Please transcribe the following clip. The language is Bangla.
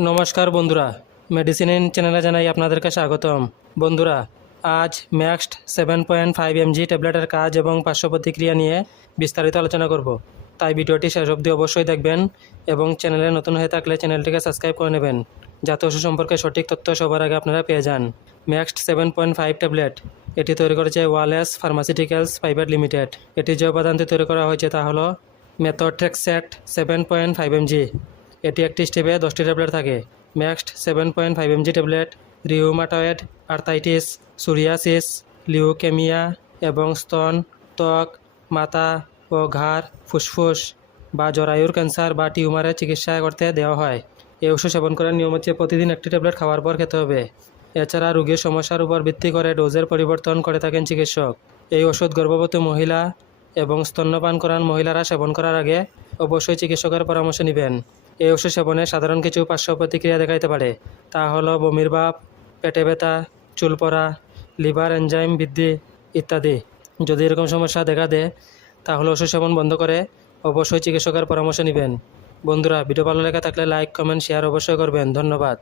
নমস্কার বন্ধুরা। মেডিসিন চ্যানেলে জানাই আপনাদেরকে স্বাগতম। বন্ধুরা, আজ maxed seven point five M G ট্যাবলেটের কাজ এবং পার্শ্ব প্রতিক্রিয়া নিয়ে বিস্তারিত আলোচনা করব। তাই ভিডিওটি শেষ অবধি অবশ্যই দেখবেন এবং চ্যানেলে নতুন হয়ে থাকলে চ্যানেলটিকে সাবস্ক্রাইব করে নেবেন, যাতে ওষুধ সম্পর্কে সঠিক তথ্য সবার আগে আপনারা পেয়ে যান। Maxed seven point five tablet এটি তৈরি করেছে ওয়ালেস ফার্মাসিউটিক্যালস প্রাইভেট লিমিটেড এটি যে উপাদানটি তৈরি করা হয়েছে তা হলো methotrexate seven point five M G এটি একটি স্টেপে দশটি ট্যাবলেট থাকে। Maxed seven point five M G tablet, rheumatoid arthritis, psoriasis, leukaemia এবং স্তন, ত্বক, মাথা ও ঘাড়, ফুসফুস বা জরায়ুর ক্যান্সার বা টিউমারের চিকিৎসা করতে দেওয়া হয়। এই ওষুধ সেবন করার নিয়ম হচ্ছে প্রতিদিন একটি ট্যাবলেট খাওয়ার পর খেতে হবে। এছাড়া রোগীর সমস্যার উপর ভিত্তি করে ডোজের পরিবর্তন করে থাকেন চিকিৎসক। এই ওষুধ গর্ভবতী মহিলা এবং স্তন্যপান করান মহিলারা সেবন করার আগে অবশ্যই চিকিৎসকের পরামর্শ নেবেন। এই ওষুধ সেবনে সাধারণ কিছু পার্শ্ব প্রতিক্রিয়া দেখাইতে পারে। তা হল বমির ভাব, পেটে ব্যথা, চুল পড়া, লিভার এনজাইম বৃদ্ধি ইত্যাদি। যদি এরকম সমস্যা দেখা দেয়, তাহলে ওষুধ সেবন বন্ধ করে অবশ্যই চিকিৎসকের পরামর্শ নেবেন। বন্ধুরা, ভিডিও ভালো লেগে থাকলে লাইক, কমেন্ট, শেয়ার অবশ্যই করবেন। ধন্যবাদ।